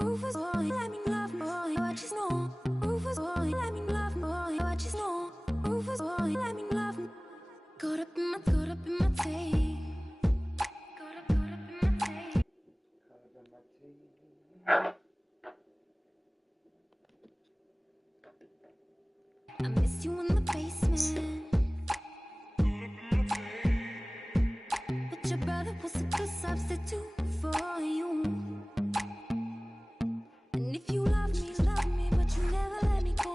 Rufus boy, let me love boy, I just know. Rufus boy, let me love boy, I just know. Rufus boy, let me love. Caught up in my tape. Caught up in my tape. I miss you in the basement. But your brother was a good substitute for you. And if you love me, but you never let me go.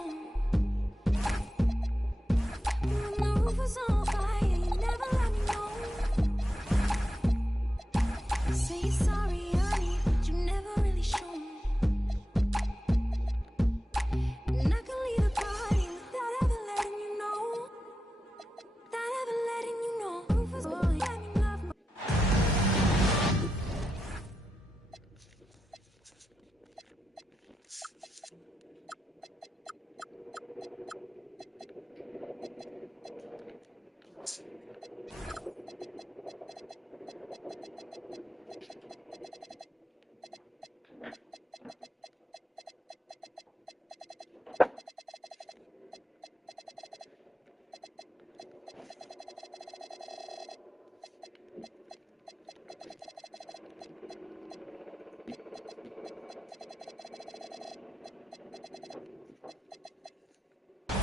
When the roof was on fire, you never let me know. Say you're sorry, honey, but you never really show. And I can leave the party without ever letting you know. Without ever letting you know. Rufus boy, let me love my.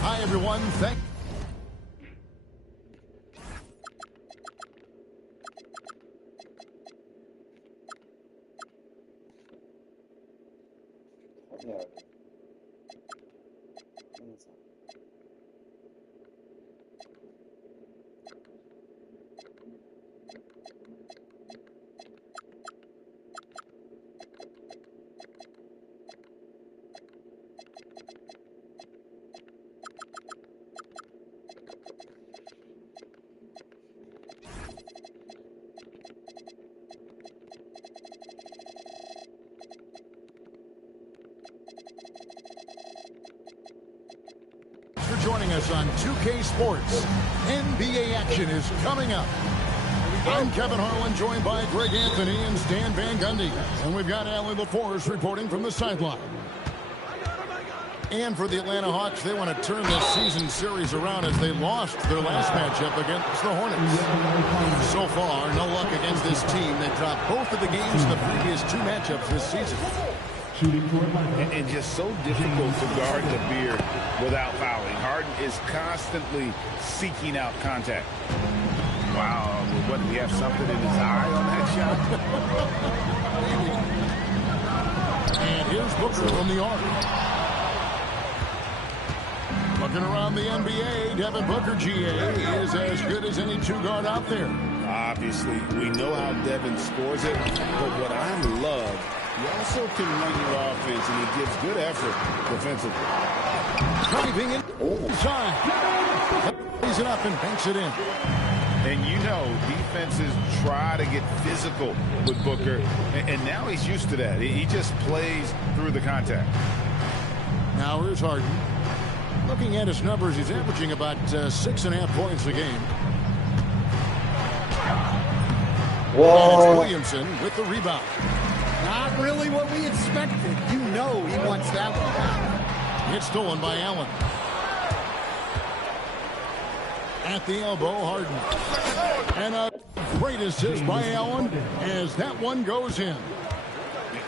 Hi, everyone. Thank you for joining us on 2K Sports. NBA action is coming up. I'm Kevin Harlan, joined by Greg Anthony and Stan Van Gundy. And we've got Allie LaForce reporting from the sideline. And for the Atlanta Hawks, they want to turn this season series around as they lost their last matchup against the Hornets. So far, no luck against this team. They dropped both of the games in the previous two matchups this season. And just so difficult to guard the beard without fouling. Harden is constantly seeking out contact. Wow, what, do we have something in his eye on that shot? And here's Booker from the arc. Looking around the NBA, Devin Booker, GA, is as good as any two-guard out there. Obviously, we know how Devin scores it, but what I love, he also can run your offense, and he gives good effort defensively. Driving in inside. Plays it up and banks it in. And you know, defenses try to get physical with Booker, and now he's used to that. He just plays through the contact. Now here's Harden. Looking at his numbers, he's averaging about 6.5 points a game. Whoa. And it's Williamson with the rebound. Not really what we expected. You know he wants that one back. It's stolen by Allen. At the elbow, Harden. And a great assist by Allen as that one goes in.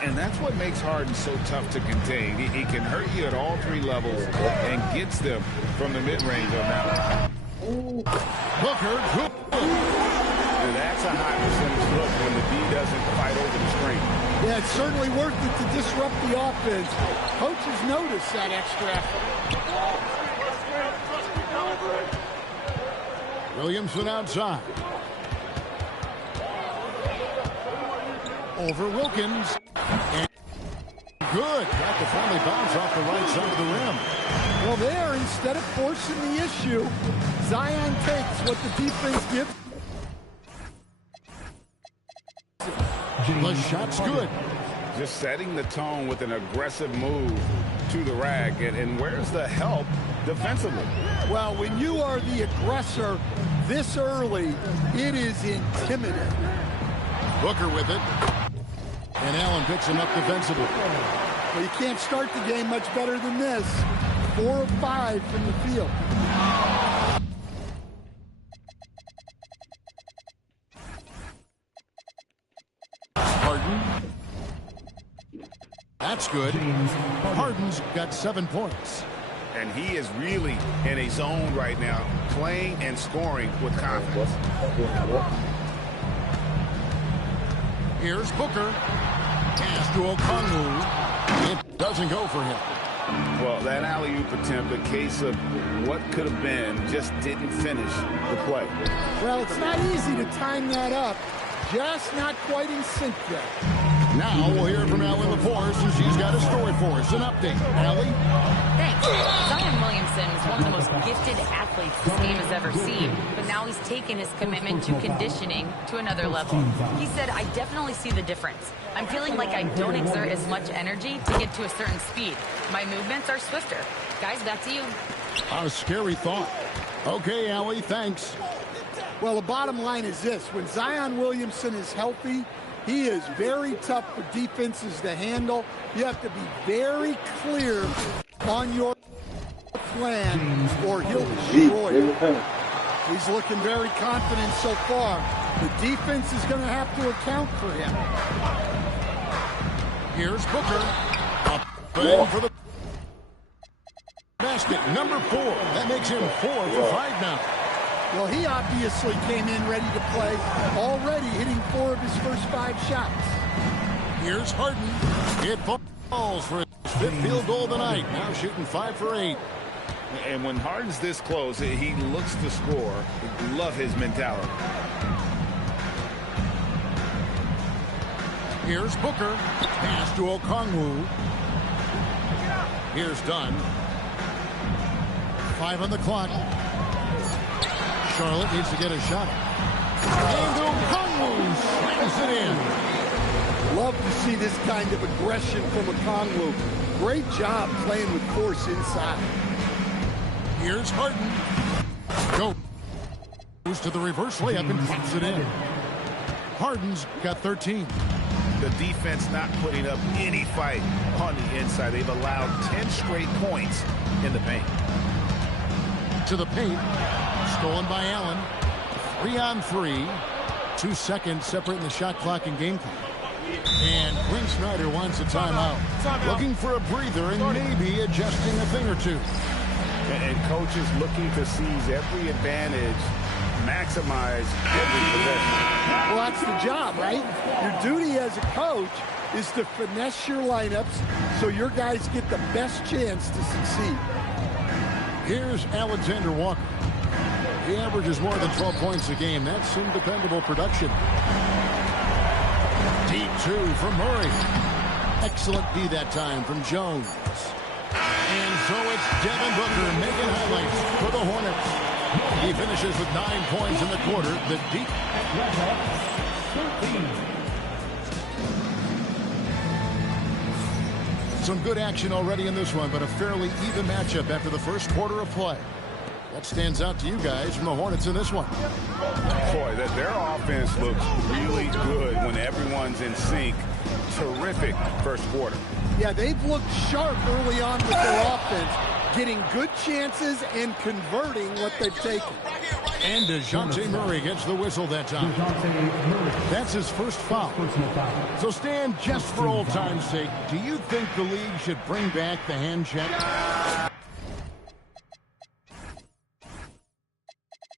And that's what makes Harden so tough to contain. He can hurt you at all three levels and gets them from the mid-range on that one. Booker, good. And that's a high percentage look when the D doesn't fight over the screen. Yeah, it's certainly worth it to disrupt the offense. Coaches notice that extra effort. Williamson outside. Over Wilkins. And good. Got the friendly bounce off the right side of the rim. Well, there, instead of forcing the issue, Zion takes what the defense gives. The shot's good. Just setting the tone with an aggressive move to the rack. And where's the help defensively? Well, when you are the aggressor this early, it is intimidating. Booker with it. And Allen picks him up defensively. Well, you can't start the game much better than this. 4 of 5 from the field. Harden. That's good. Harden's got 7 points. And he is really in a zone right now, playing and scoring with confidence. Here's Booker. Pass to Okongwu. It doesn't go for him. Well, that alley-oop attempt, a case of what could have been, just didn't finish the play. Well, it's not easy to time that up. Just not quite in sync yet. Now we'll hear from Allie Lepore since she's got a story for us. An update. Allie? Thanks. Zion Williamson is one of the most gifted athletes this game has ever seen, but now he's taken his commitment to conditioning to another level. He said, I definitely see the difference. I'm feeling like I don't exert as much energy to get to a certain speed. My movements are swifter. Guys, back to you. A scary thought. Okay, Allie, thanks. Well, the bottom line is this. When Zion Williamson is healthy, he is very tough for defenses to handle. You have to be very clear on your plan or he'll destroy you. He's looking very confident so far. The defense is going to have to account for him. Here's Booker. Up and for the basket. Number 4. That makes him 4 for 5 now. Well, he obviously came in ready to play, already hitting 4 of his first 5 shots. Here's Harden. It falls for his 5th field goal of the night. Now shooting 5 for 8. And when Harden's this close, he looks to score. Love his mentality. Here's Booker. Pass to Okongwu. Here's Dunn. 5 on the clock. Charlotte needs to get a shot. And Okongwu slams it in. Love to see this kind of aggression from Okongwu. Great job playing with force inside. Here's Harden. Goes to the reverse layup and pops it in. Harden's got 13. The defense not putting up any fight on the inside. They've allowed 10 straight points in the paint. To the paint. Stolen by Allen. 3 on 3. 2 seconds separating the shot clock and game clock. And Quinn Snyder wants a timeout. Looking for a breather and maybe adjusting a thing or two. And coaches looking to seize every advantage, maximize every possession. Well, that's the job, right? Your duty as a coach is to finesse your lineups so your guys get the best chance to succeed. Here's Alexander Walker. He averages more than 12 points a game. That's some dependable production. Deep 2 from Murray. Excellent D that time from Jones. And so it's Devin Booker making highlights for the Hornets. He finishes with 9 points in the quarter. The deep. Some good action already in this one, but a fairly even matchup after the first quarter of play. What stands out to you guys from the Hornets in this one? Boy, their offense looks really good when everyone's in sync. Terrific first quarter. Yeah, they've looked sharp early on with their offense, getting good chances and converting what they've taken. And DeJounte Murray gets the whistle that time. That's his first foul. So, Stan, just for old time's sake, do you think the league should bring back the hand check?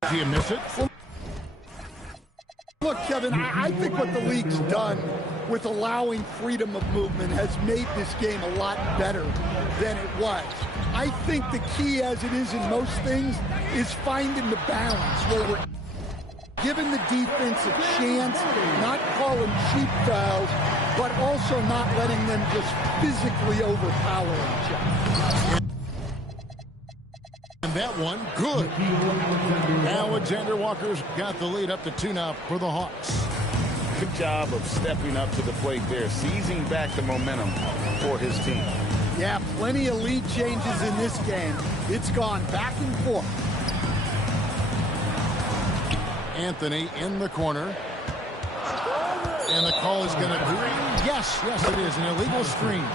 Do you miss it? Look, Kevin, I think what the league's done with allowing freedom of movement has made this game a lot better than it was. I think the key, as it is in most things, is finding the balance where we're giving the defense a chance, not calling cheap fouls, but also not letting them just physically overpower each other. And that one, good. Alexander Walker's got the lead up to 2 now for the Hawks. Good job of stepping up to the plate there, seizing back the momentum for his team. Yeah, plenty of lead changes in this game. It's gone back and forth. Anthony in the corner. And the call is going to be, yes, it is, an illegal screen.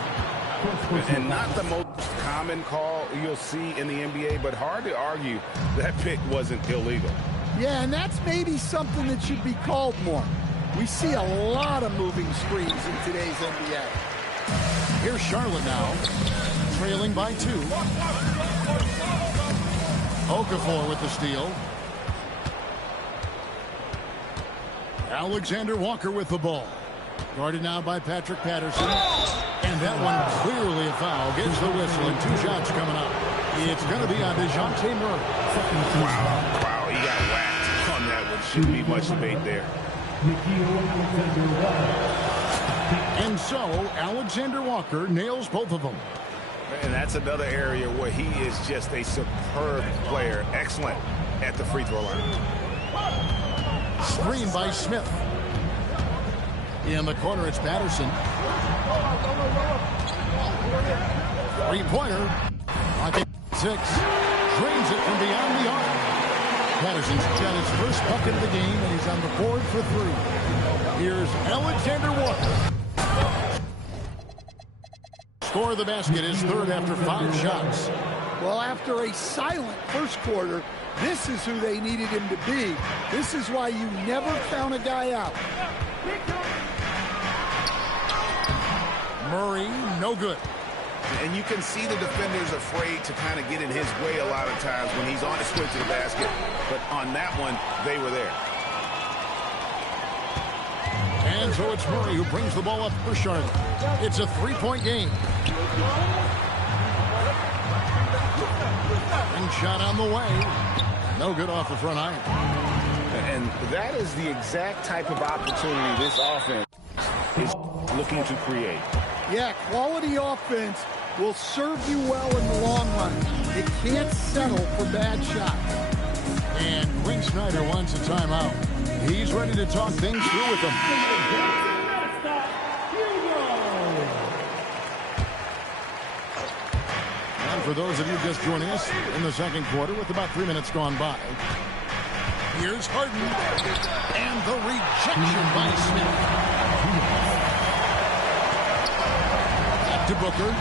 And not the most common call you'll see in the NBA, but hard to argue that pick wasn't illegal. Yeah, and that's maybe something that should be called more. We see a lot of moving screens in today's NBA. Here's Charlotte now, trailing by 2. Okafor with the steal. Alexander Walker with the ball. Guarded now by Patrick Patterson. And that one clearly a foul. Gets the whistle and 2 shots coming up. It's going to be on DeJounte Murray. Wow, he got whacked on that one. Shouldn't be much debate there. And so, Alexander Walker nails both of them. And that's another area where he is just a superb player. Excellent at the free throw line. Screen by Smith. In the corner, it's Patterson. 3-pointer. I think 6. Drains it from beyond the arc. Patterson's got his first bucket of the game, and he's on the board for 3. Here's Alexander Walker. Score of the basket is 3rd after 5 shots. Well, after a silent first quarter, this is who they needed him to be. This is why you never count a guy out. Murray, no good. And you can see the defenders afraid to kind of get in his way a lot of times when he's on his way to the basket. But on that one, they were there. And so it's Murray who brings the ball up for Charlotte. It's a 3-point game. And shot on the way. No good off the front iron. And that is the exact type of opportunity this offense is looking to create. Yeah, quality offense will serve you well in the long run. It can't settle for bad shots. And Quinn Snyder wants a timeout. He's ready to talk things through with them. And for those of you just joining us in the second quarter with about 3 minutes gone by, here's Harden. And the rejection by Smith. Back to Booker.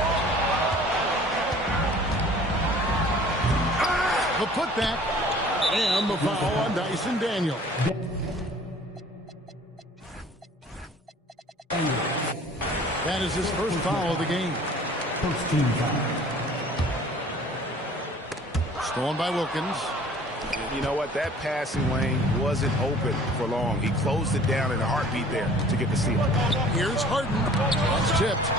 The putback. And the foul on Dyson Daniel. That is his first foul of the game. First team foul. Stolen by Wilkins. You know what? That passing lane wasn't open for long. He closed it down in a heartbeat there to get the steal. Here's Harden. That's tipped.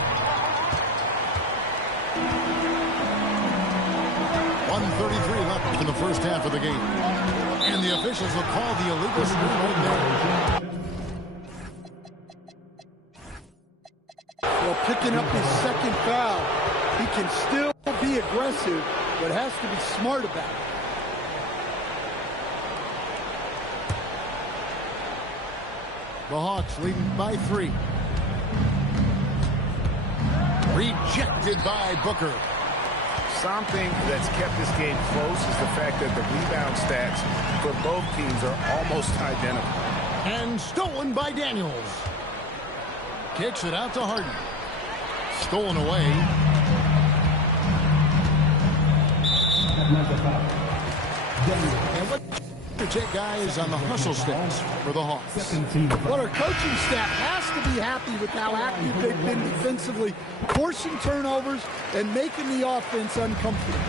1:33 left in the first half of the game. And the officials will call the illegal screen right there. Well, picking up his second foul, he can still be aggressive, but has to be smart about it. The Hawks leading by 3. Rejected by Booker. Something that's kept this game close is the fact that the rebound stats for both teams are almost identical. And stolen by Daniels. Kicks it out to Harden. Stolen away. And what to take guys on the hustle sticks for the Hawks. Well, our coaching staff has to be happy with how active they've been defensively, forcing turnovers and making the offense uncomfortable.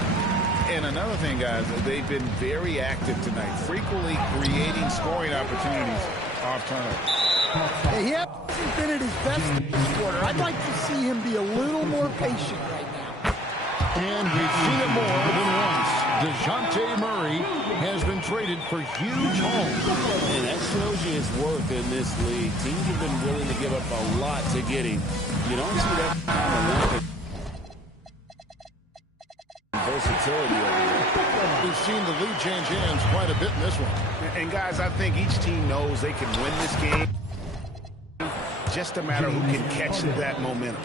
And another thing, guys, they've been very active tonight, frequently creating scoring opportunities off turnovers. Hey, he hasn't been at his best this quarter. I'd like to see him be a little more patient right now. And we've seen it more than once. DeJounte Murray has been traded for huge hauls. And that shows you his worth in this league. Teams have been willing to give up a lot to get him. You don't see that kind of versatility over here. We've seen the lead change hands quite a bit in this one. And guys, I think each team knows they can win this game. Just a matter who can catch that momentum.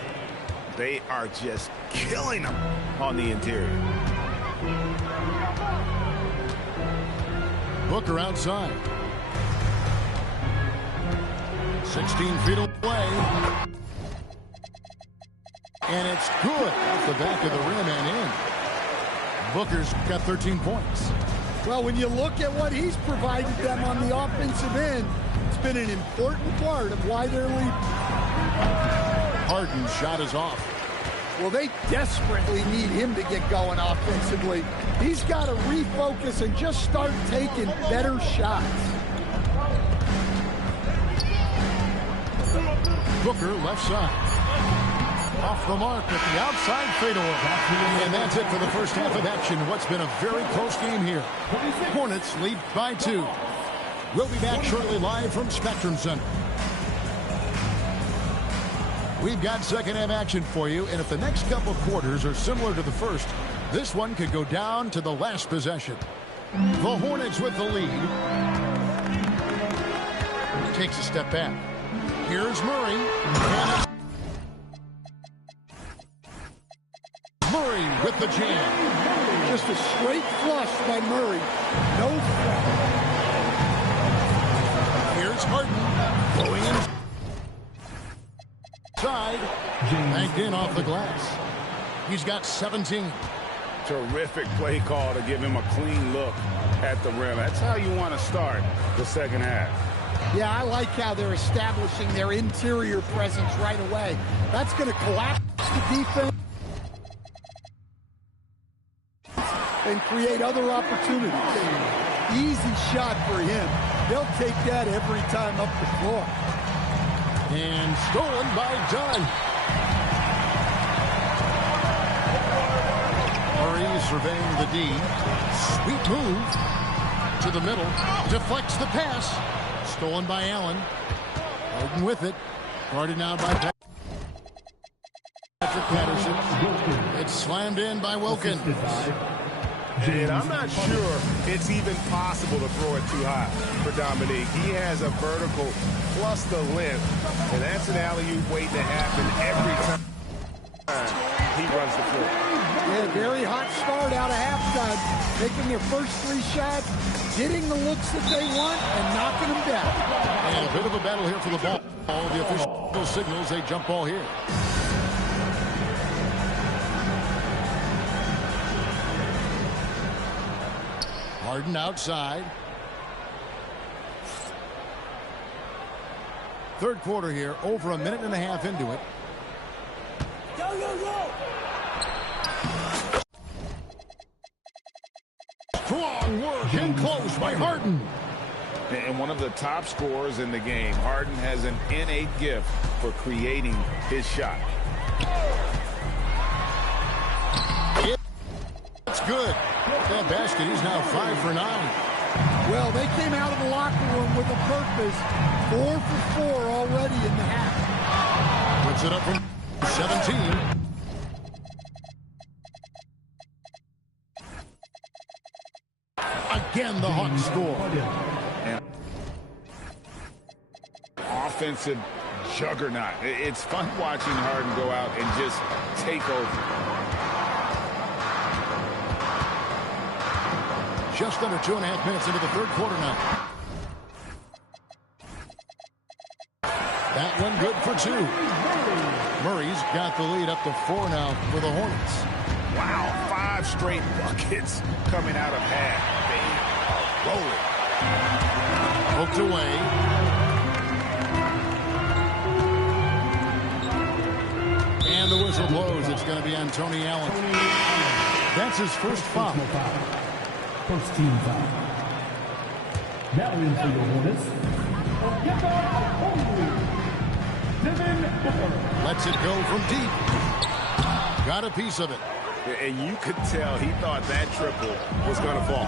They are just killing them on the interior. Booker outside. 16 feet away. And it's good off the back of the rim and in. Booker's got 13 points. Well, when you look at what he's provided them on the offensive end, it's been an important part of why they're leading. Harden's shot is off. Well, they desperately need him to get going offensively. He's got to refocus and just start taking better shots. Booker left side. Off the mark at the outside fadeaway. And that's it for the first half of action. What's been a very close game here. Hornets lead by 2. We'll be back shortly live from Spectrum Center. We've got second half action for you, and if the next couple quarters are similar to the first, this one could go down to the last possession. The Hornets with the lead. Takes a step back. Here's Murray. Murray with the jam. Just a straight flush by Murray. No threat. Here's Harden. Going inside. Banked in off the glass. He's got 17. Terrific play call to give him a clean look at the rim. That's how you want to start the second half. Yeah, I like how they're establishing their interior presence right away. That's going to collapse the defense and create other opportunities. Easy shot for him. They'll take that every time up the floor. And stolen by Dunn. Murray surveying the D. Sweet move to the middle. Deflects the pass. Stolen by Allen. Harden with it. Guarded now by Patrick Patterson. It's slammed in by Wilkins. And I'm not sure it's even possible to throw it too high for Dominique. He has a vertical plus the length, and that's an alley-oop waiting to happen every time he runs the floor. Yeah, very hot start out of halftime. Taking their first 3 shots, getting the looks that they want, and knocking them down. And a bit of a battle here for the ball. All the official signals a jump ball here. Harden outside. Third quarter here, over a minute and a half into it. Go, go, go! Strong work and close by Harden. And one of the top scorers in the game, Harden has an innate gift for creating his shot. It's good. That basket, he's now 5 for 9. Well, they came out of the locker room with a purpose. 4 for 4 already in the half. Puts it up from 17. Again, the Hawks score. And offensive juggernaut. It's fun watching Harden go out and just take over. Just under 2.5 minutes into the third quarter now. That one good for 2. Murray's got the lead up to 4 now for the Hornets. Wow, 5 straight buckets coming out of half. They are rolling. Poked away. And the whistle blows. It's going to be on Tony Allen. That's his first foul. First team foul. Now in for your Hornets. Lets it go from deep. Got a piece of it. And you could tell he thought that triple was going to fall.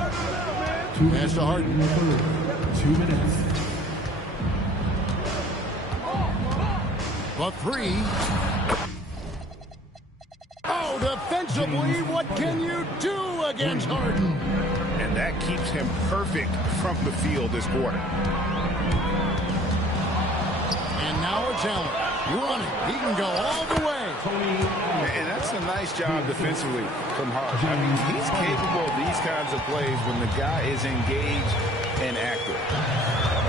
Pass to Harden. 2 minutes. The 3. Oh, defensively, what can you do against Harden? And that keeps him perfect from the field this quarter. And now it's Allen. Running. He can go all the way. And that's a nice job defensively from Harden. I mean, he's capable of these kinds of plays when the guy is engaged and active.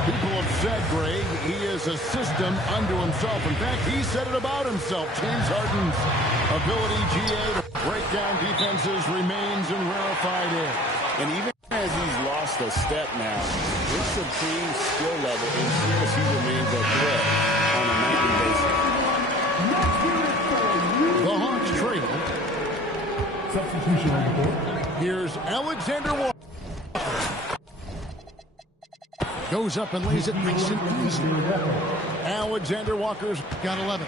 People have said, Greg, he is a system unto himself. In fact, he said it about himself. James Harden's ability, GA, to break down defenses remains in rarefied air. And even as he's lost a step now, his supreme skill level ensures he remains a threat on a nightly basis. The Hawks trail. Substitution on the board. Here's Alexander Walker. Goes up and lays it nice and easy. Alexander Walker's got 11.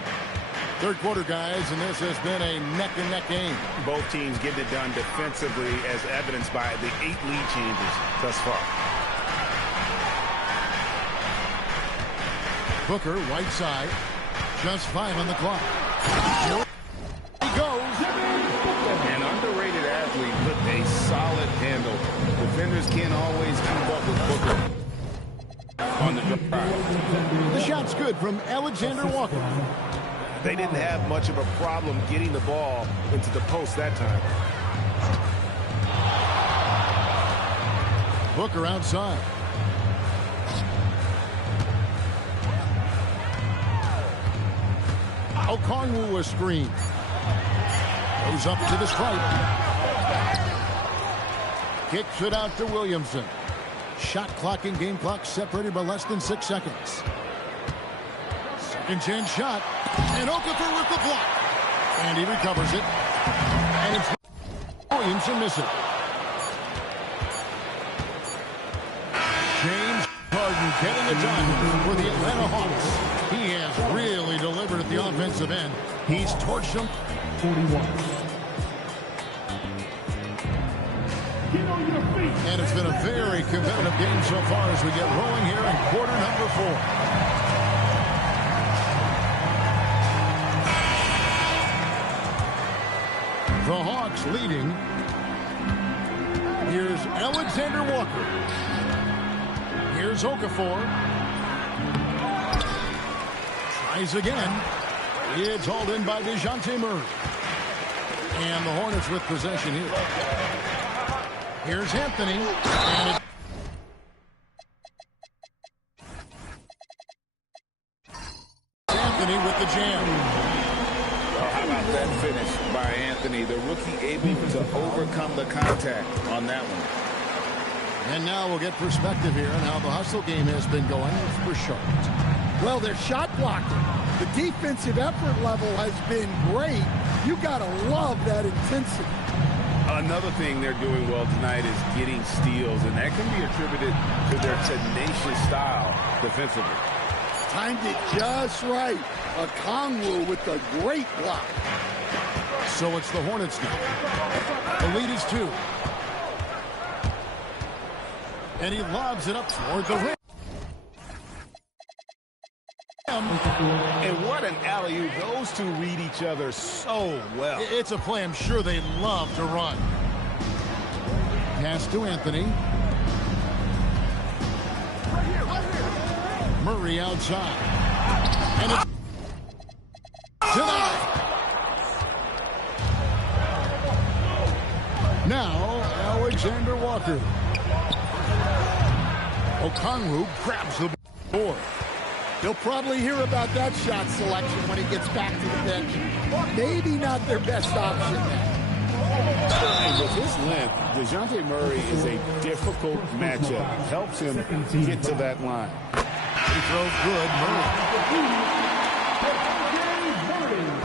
Third quarter, guys, and this has been a neck-and-neck game. Both teams getting it done defensively, as evidenced by the 8 lead changes thus far. Booker, right side. Just 5 on the clock. He goes. An underrated athlete with a solid handle. Defenders can't always keep up with Booker on the drive. The shot's good from Alexander Walker. They didn't have much of a problem getting the ball into the post that time. Booker outside. Okongwu a screen. Goes up to the stripe. Kicks it out to Williamson. Shot clock and game clock separated by less than 6 seconds. Second chance shot. And Okafor with the block. And he recovers it. And it's Williamson missing. James Harden getting it done for the Atlanta Hawks. He has really delivered at the offensive end. He's torched them. 41. And it's been a very competitive game so far as we get rolling here in quarter number 4. The Hawks leading. Here's Alexander Walker. Here's Okafor. Tries again. It's hauled in by DeJounte Murray. And the Hornets with possession here. Here's Anthony. And Anthony with the jam. Well, how about that finish by Anthony? The rookie able to overcome the contact on that one. And now we'll get perspective here on how the hustle game has been going for Charlotte. Well, their shot blocking. The defensive effort level has been great. You got to love that intensity. Another thing they're doing well tonight is getting steals, and that can be attributed to their tenacious style defensively. Timed it just right. Okongwu with a great block. So it's the Hornets now. The lead is 2. And he lobs it up toward the rim. And what an alley-oop. Those two read each other so well. It's a play I'm sure they love to run. Pass to Anthony. Murray outside. And it's tonight. Now, Alexander Walker. Okongwu grabs the board. He'll probably hear about that shot selection when he gets back to the bench. Maybe not their best option now. And with his length, DeJounte Murray is a difficult matchup. Helps him get to that line. He throws good, Murray.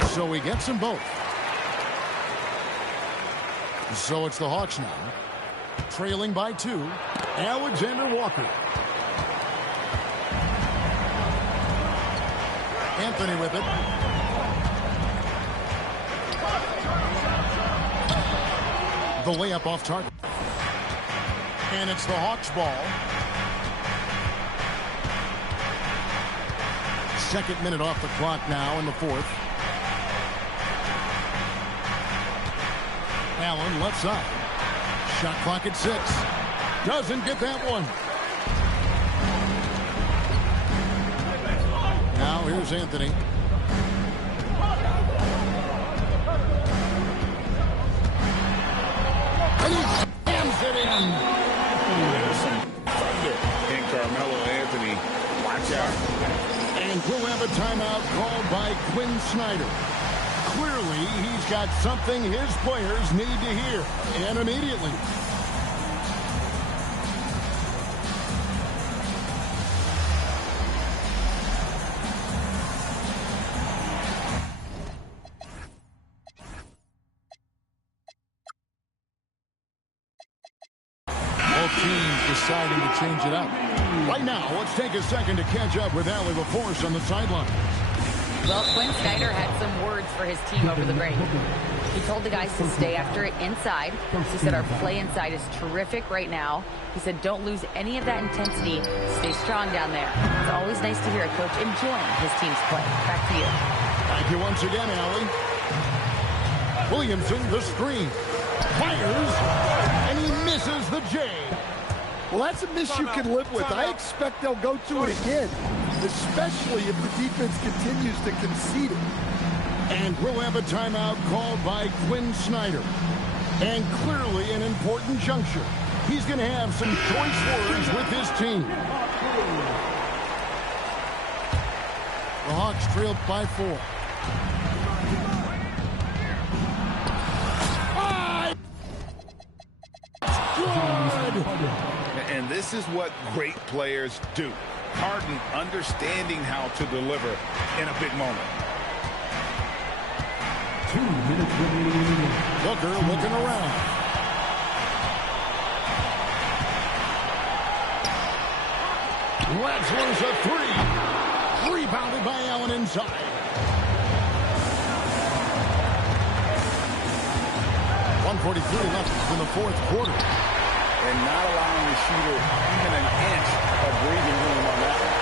So he gets them both. So it's the Hawks now. Trailing by 2. Alexander Walker. Anthony with it. The layup off target. And it's the Hawks ball. Second minute off the clock now in the 4th. Allen left side. Shot clock at 6. Doesn't get that one. Now here's Anthony. And he jams it in. There's some thunder in Carmelo Anthony. have a timeout called by Quinn Snyder. Clearly, he's got something his players need to hear, and immediately. Both teams deciding to change it up. Right now, let's take a second to catch up with Allie LaForce on the sideline. Well, Quinn Snyder had some words for his team over the break. He told the guys to stay after it inside. He said our play inside is terrific right now. He said don't lose any of that intensity. Stay strong down there. It's always nice to hear a coach enjoying his team's play. Back to you. Thank you once again, Allie. Williamson, the screen. Fires, and he misses the J. Well, that's a miss you can live with. I expect they'll go to it again, especially if the defense continues to concede it. And we'll have a timeout called by Quinn Snyder. And clearly an important juncture. He's going to have some choice words with his team. The Hawks trailed by 4. And this is what great players do. Harden understanding how to deliver in a big moment. 2 minutes remaining. Booker looking around. Lets loose a 3. Rebounded by Allen inside. 1:43 left in the fourth quarter. And not allowing the shooter even an inch of breathing room on that one.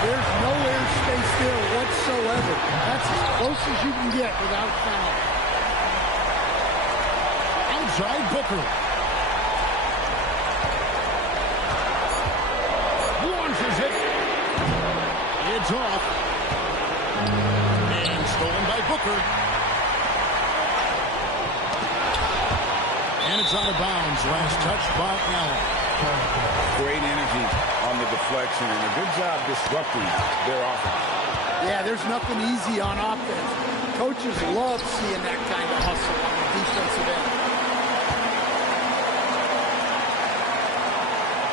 There's no air space there whatsoever. That's as close as you can get without foul. Outside Booker. Launches it. It's off. And stolen by Booker. And it's out of bounds. Last touch by Allen. Great energy on the deflection and a good job disrupting their offense. Yeah, there's nothing easy on offense. Coaches love seeing that kind of hustle on the defensive end.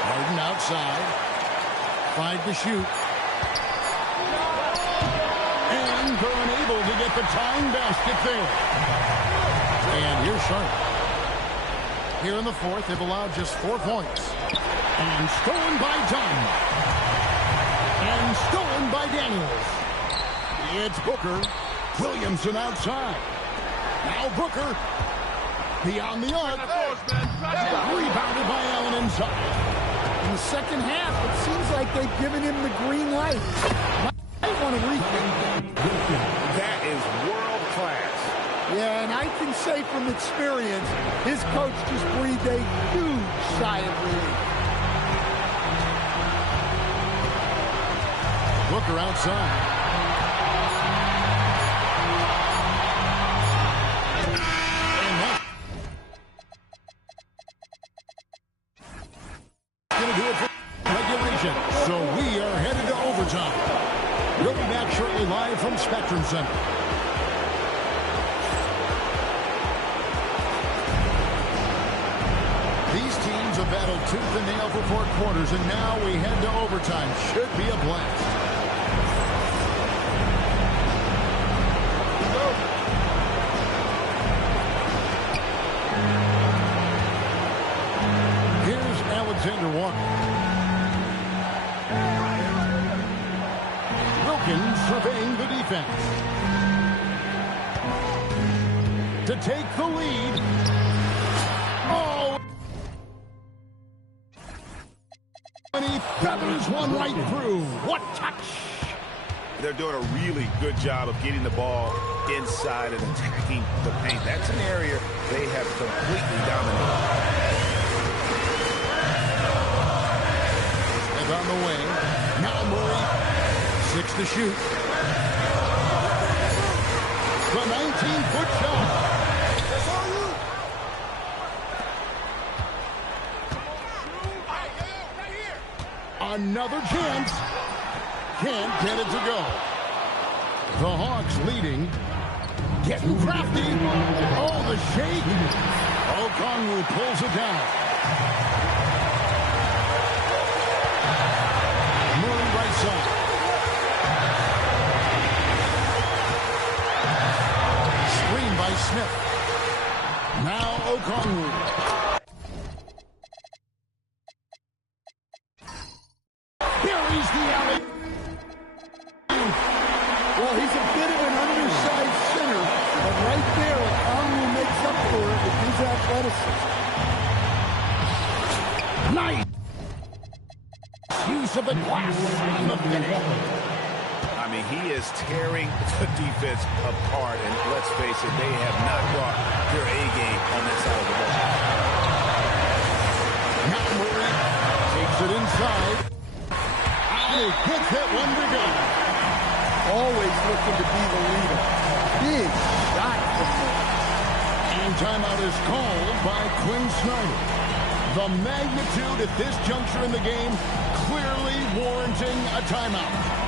Harden outside. 5 to shoot. And they're unable to get the tying basket there. And here's Sharp. Here in the fourth, they've allowed just 4 points. And stolen by Dunn. And stolen by Daniels. It's Booker. Williamson outside. Now Booker. Beyond the arc. Rebounded by Allen inside. In the second half, it seems like they've given him the green light. Might want to rethink. That is world class. Yeah, and I can say from experience, his coach just breathed a huge sigh of relief. Booker outside. And that's going to do it for regulation. So we are headed to overtime. We'll be back shortly live from Spectrum Center. These teams have battled tooth and nail for 4 quarters, and now we head to overtime. Should be a blast. Here's Alexander Walker. Wilkins surveying the defense. To take the lead. Oh! And he feathers one right through. What touch! They're doing a really good job of getting the ball inside and attacking the paint. That's an area they have completely dominated. And on the way. Now Murray. 6 to shoot. The 19-foot shot. Another chance. Can't get it to go. The Hawks leading. Getting crafty. Oh, the shake. Okongwu pulls it down. Murray right side. Screen by Smith. Now Okongwu. Buries the alley. Well, he's a bit of an undersized center, but right there, Okongwu makes up for it with his athleticism. Nice use of the glass in the finish. I mean, he is tearing the defense apart, and let's face it, they have not brought their A game on this side of the ball. Matt Murray takes it inside. And he puts that one to go. Always looking to be the leader. Big shot from him. And timeout is called by Quinn Snyder. The magnitude at this juncture in the game clearly warranting a timeout.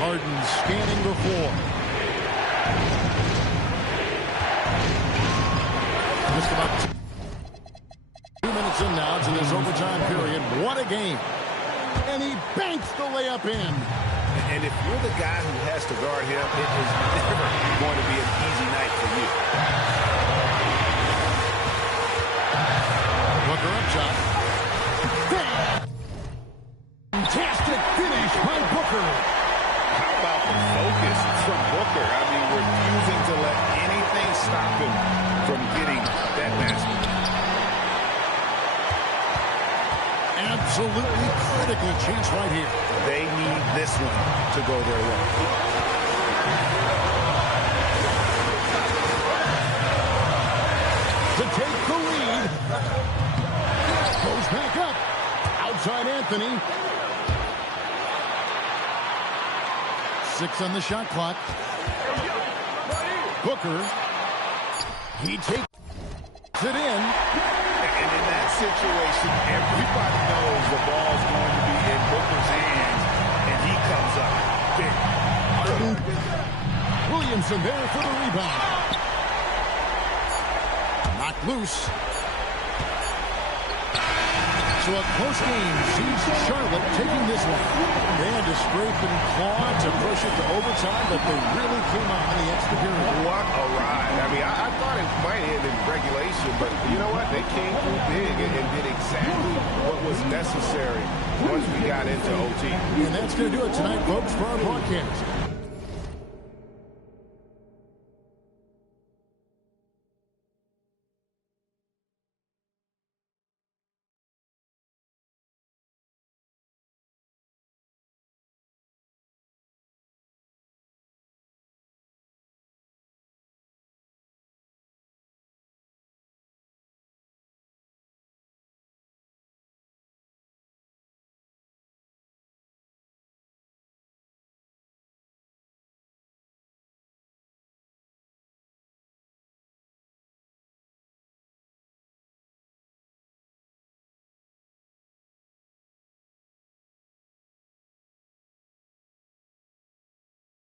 Harden scanning the floor. Just about 2 minutes in now to this overtime period. What a game. And he banks the layup in. And if you're the guy who has to guard him, it is never going to be an easy night for you. Booker up top. Fantastic finish by Booker. How about the focus from Booker? I mean, refusing to let anything stop him from getting that basket. Absolutely critical chance right here. They need this one to go their way. To take the lead. Goes back up. Outside Anthony. 6 on the shot clock. Booker. He takes it in. And in that situation, everybody knows the ball's going to be in Booker's hands, and he comes up big. Williamson there for the rebound. Knocked loose. So a close game sees Charlotte taking this one. They had to scrape and claw to push it to overtime, but they really came on in the extra period. What a ride. I mean, I thought it might end in regulation, but you know what? They came through big and did exactly what was necessary once we got into OT. And that's going to do it tonight, folks, for our broadcast.